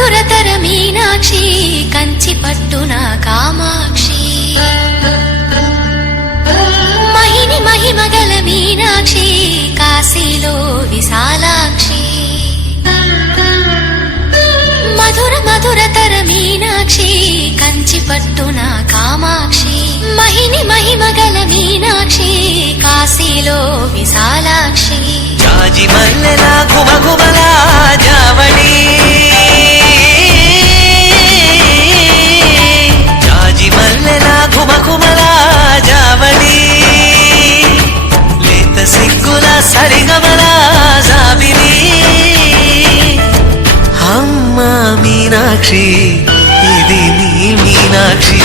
మధురతర మీనాక్షి కంచి పట్టున కామాక్షి మహిని మహిమగల మీనాక్షి కాశీలో విశాలాక్షి మధుర మధురతర మీనాక్షి కంచి పట్టున కామాక్షి మహిని మహిమగల మీనాక్షి కాశీలో విశాలాక్షి జాజి మల్లెలా గుమగుమలా జావళి జాజి మల్లెలా గుమగుమలా జావళి లేత సిగ్గుల సరిగమల జాబిలి అమ్మా మీనాక్షి ఇది నీ మీనాక్షి